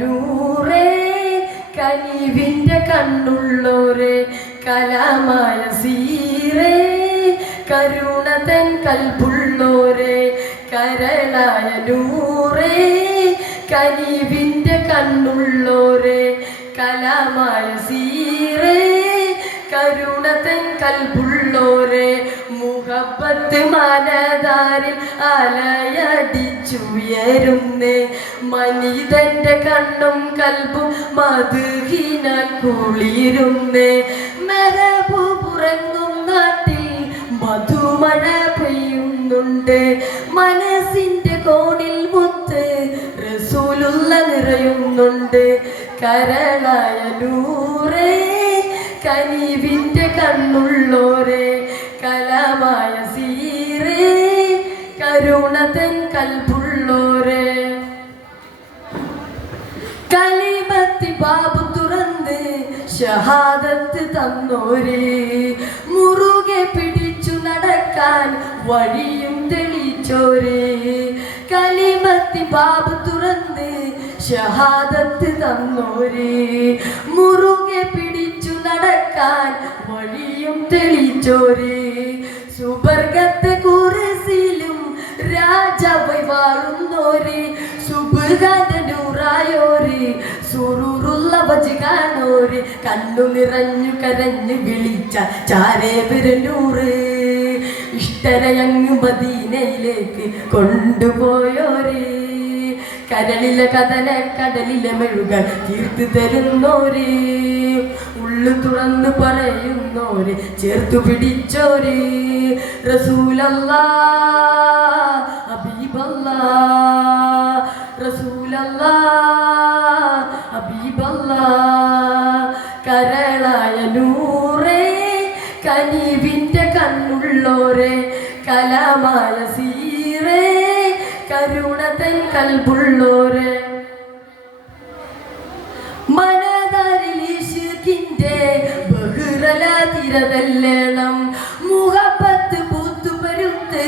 നൂറേ കനിവിന്റെ കണ്ണുള്ളോരെ കലാമായ സീറേ കരുണതൻ കൽപ്പുള്ളോരെ കരളായ നൂറേ കനിവിന്റെ കണ്ണുള്ളോരെ കലാമായ സീറേ കരുണതൻ കൽപ്പുള്ളോരെ മുഹബത്ത് മനതാരിൽ അലയടിച്ചുയരുന്നേ മനിതന്റെ കണ്ണും കൽബും മധുഹിനാൽ കുളിരുന്നേ മെഹബൂബുറങ്ങും നാട്ടിൽ മധുമഴ പെയ്യുന്നുണ്ട് മനസ്സിന്റെ കോണിൽ മുത്ത് റസൂലുള്ള നിറയുന്നുണ്ട് കരളായ നൂറേ കനിവിന്റെ കണ്ണുള്ളോരെ കലമായ സീറേ കരുണതൻ കൽപ്പുള്ളോരെ കലിമത്തി ബാബു തുറന്ന് ഷഹാദത്ത് തന്നോരെ മുറുകെ പിടിച്ചു നടക്കാൻ വഴിയും തെളിച്ചോരെ കലിമത്തി ബാബു തുറന്ന് ഷഹാദത്ത് തന്നോരെ മുറുകെ പിടിച്ചു നടക്കാൻ വഴിയും തെളിച്ചോരെ സുബർഗത്തെ കുറിസിലും രാജാവായി വാഴുന്നോരെ സുബ്ഹാന്റെ നൂറായോരെ സുറൂറുള്ള വജ് കാണോരെ കണ്ണു നിറഞ്ഞു കരഞ്ഞു വിളിച്ച ചാരേവരനൂറ് ഇഷ്ടരയങ്ങു മദീനയിലേക്ക് കൊണ്ടുപോയോരെ കരളിലെ കഥന കടലിലെ മെഴുകൾ തീർത്തു തരുന്നോരെ ഉള്ളു തുറന്നു പറയുന്നോരെ ചേർത്തു പിടിച്ചോരെ റസൂലല്ലാ ഹബീബല്ലാ റസൂലല്ലാ ഹബീബല്ലാ കരളായ നൂറേ കനിവിന്റെ കണ്ണുള്ളോരെ കലാമായ സീറേ കരുണതൻ കൽബുള്ളോരെ മനതാരിലിശുകിന്റെ ബഹുറലാതിരതല്ലേണം മുഹബത്ത് പൂത്തുപരുത്ത്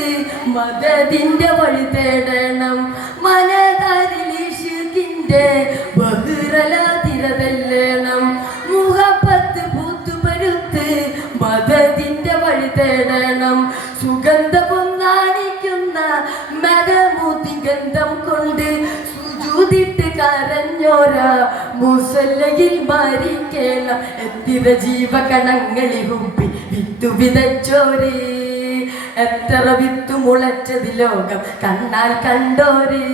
മദദിന്റെ വഴി തേടണം മനതാരിലിശുകിന്റെ ബഹുറലാതിരതല്ലേണം മുഹബത്ത് പൂത്തുപരുത്ത് മദദിന്റെ വഴി തേടണം സുഗന്ധവും നാണിക്കുന്ന മകമൂതി ഗന്ധം കൊണ്ട് സുജൂദിട്ട് കരഞ്ഞോരാ മുസല്ലയിൽ മരിക്കണം എത്തിര ജീവകണങ്ങളിൽ ഹുമ്പി വിത്തു വിതച്ചോരേ എത്ര വിത്തു മുളച്ചത് ലോകം കണ്ണാൽ കണ്ടോരേ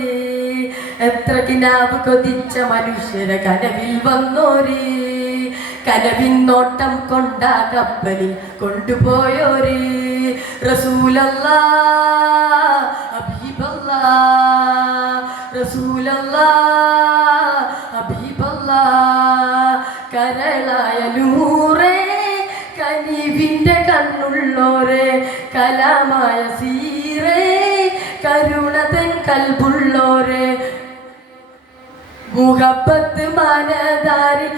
എത്ര കിനാവ് കൊതിച്ച മനുഷ്യരെ കനവിൽ വന്നോരേ കനവിൻ നോട്ടം കൊണ്ടാ കപ്പലിൽ കൊണ്ടുപോയോരേ റസൂലല്ലാ ഹബീബല്ലാ റസൂലല്ലാ ഹബീബല്ലാ കരളായ നൂറേ കനിവിന്റെ കണ്ണുള്ളോരെ കലാമായ സീറേ കരുണതൻ കൽബുള്ളോരെ മുഹബത്ത് മനതാരിൽ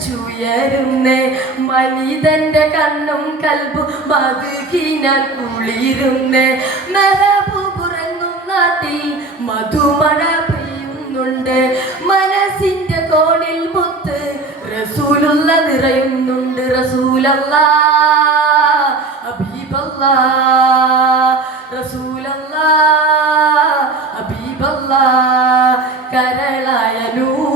അലയടിച്ചുയരുന്നേ മനിതന്റെ കണ്ണും കൽബും മധുഹിനാൽ കുളിരുന്നേ മെഹബൂബുറങ്ങും നാട്ടിൽ മധുമഴ പെയ്യുന്നുണ്ട് മനസ്സിന്റെ കോണിൽ മുത്ത് റസൂലുള്ള നിറയുന്നുണ്ട് റസൂലല്ലാ ഹബീബല്ലാ റസൂലല്ലാ ഹബീബല്ലാ കരളായ നൂറേ